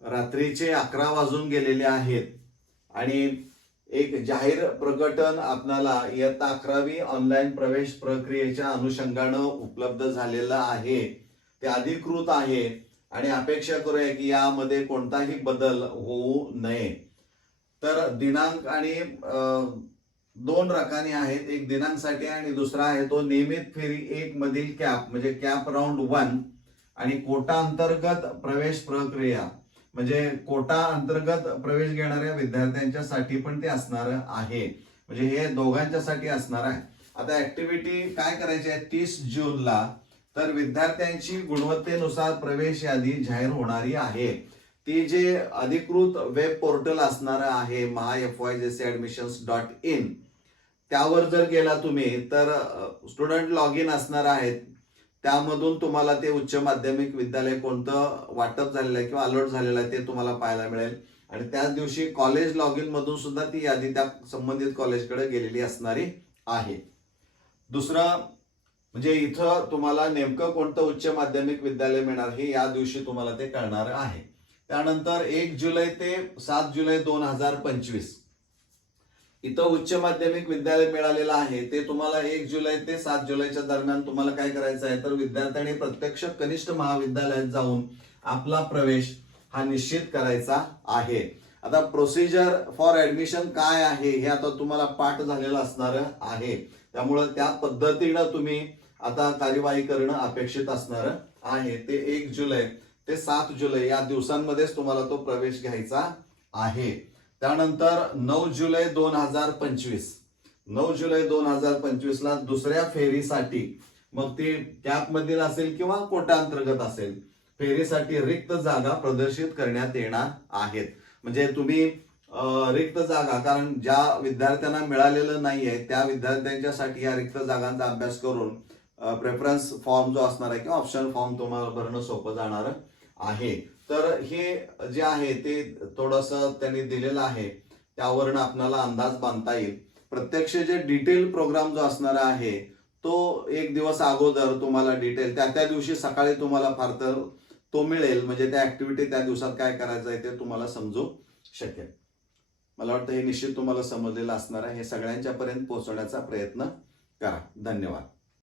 रात्रीचे अकरा वाजून गेलेले आहेत. आणि एक जाहीर प्रकटन आपणाला इयत्ता अकरावी ऑनलाईन प्रवेश प्रक्रियेच्या अनुषंगानं उपलब्ध झालेलं आहे. ते अधिकृत आहे आणि अपेक्षा करूया की यामध्ये कोणताही बदल होऊ नये. तर दिनांक आणि दोन रकाने आहेत. एक दिनांकसाठी आणि दुसरा आहे तो नियमित फेरी एक मधील कॅप म्हणजे कॅप राऊंड वन आणि कोटा अंतर्गत प्रवेश प्रक्रिया. म्हणजे कोटा अंतर्गत प्रवेश घेणाऱ्या विद्यार्थ्यांच्यासाठी पण ते असणार आहे. म्हणजे हे दोघांच्यासाठी असणार आहे. आता ऍक्टिव्हिटी काय करायची आहे? तीस जूनला तर विद्यार्थ्यांची गुणवत्तेनुसार प्रवेश यादी जाहीर होणारी आहे. ती जे अधिकृत वेब पोर्टल असणार आहे Maha F Y J C admissions dot in त्यावर जर गेला तुम्ही तर स्टुडंट लॉग इन असणार आहेत. त्यामधून तुम्हाला ते उच्च माध्यमिक विद्यालय कोणतं वाटप झालेलं आहे किंवा अलर्ट झालेलं आहे ते तुम्हाला पाहायला मिळेल. आणि त्याच दिवशी कॉलेज लॉग इन मधून सुद्धा ती यादी त्या संबंधित कॉलेजकडे गेलेली असणारी आहे. दुसरं म्हणजे इथं तुम्हाला नेमकं कोणतं उच्च माध्यमिक विद्यालय मिळणार हे या दिवशी तुम्हाला ते कळणार आहे. त्यानंतर एक जुलै ते सात जुलै दोन हजार पंचवीस. इथं उच्च माध्यमिक विद्यालय मिळालेलं आहे. ते तुम्हाला एक जुलै ते सात जुलैच्या दरम्यान तुम्हाला काय करायचं आहे? तर विद्यार्थ्यांनी प्रत्यक्ष कनिष्ठ महाविद्यालयात जाऊन आपला प्रवेश हा निश्चित करायचा आहे. आता प्रोसिजर फॉर ऍडमिशन काय आहे हे आता तुम्हाला पाठ झालेलं असणार आहे. त्यामुळं त्या पद्धतीनं तुम्ही आता कार्यवाही करणं अपेक्षित असणार आहे. ते एक जुलै ते सात जुलै या दिवसांमध्येच तुम्हाला तो प्रवेश घ्यायचा आहे. त्यानंतर नऊ जुलै दोन हजार पंचवीस. नऊ जुलै दोन हजार पंचवीस ला दुसऱ्या फेरीसाठी मग ती कॅपमधील असेल किंवा कोटा अंतर्गत असेल फेरीसाठी रिक्त जागा प्रदर्शित करण्यात येणार आहेत. म्हणजे तुम्ही रिक्त जागा कारण ज्या विद्यार्थ्यांना मिळालेलं नाहीये त्या विद्यार्थ्यांच्यासाठी या रिक्त जागांचा अभ्यास करून प्रेफरन्स फॉर्म जो असणार आहे किंवा ऑप्शन फॉर्म तुम्हाला भरणं सोपं जाणार आहे. तर हे जे आहे ते थोडस त्यांनी दिलेलं आहे. त्यावरून आपल्याला अंदाज बांधता येईल. प्रत्यक्ष जे डिटेल प्रोग्राम जो असणार आहे तो एक दिवस अगोदर तुम्हाला डिटेल त्या त्या दिवशी सकाळी तुम्हाला फार तर तो मिळेल. म्हणजे त्या ऍक्टिव्हिटी त्या दिवसात काय करायचं आहे ते तुम्हाला समजू शकेल. मला वाटतं हे निश्चित तुम्हाला समजलेलं असणार आहे. हे सगळ्यांच्या पर्यंत पोहोचवण्याचा प्रयत्न करा. धन्यवाद.